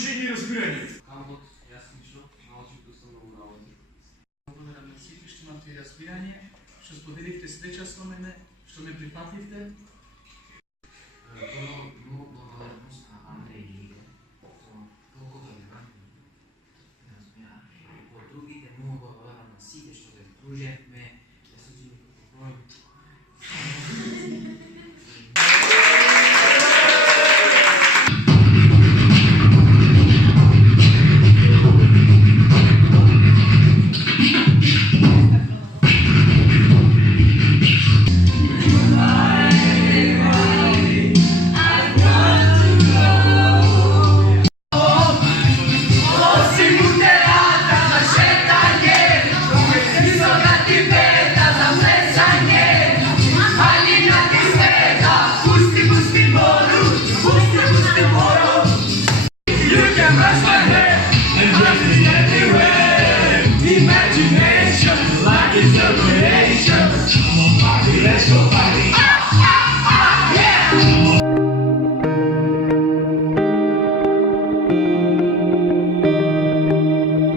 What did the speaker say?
учение и разбирание. Хамот яснично научил со много работи. Благодарам на всички што имате разбирање, што споделивте свеча со мене, што ме прифативте. Много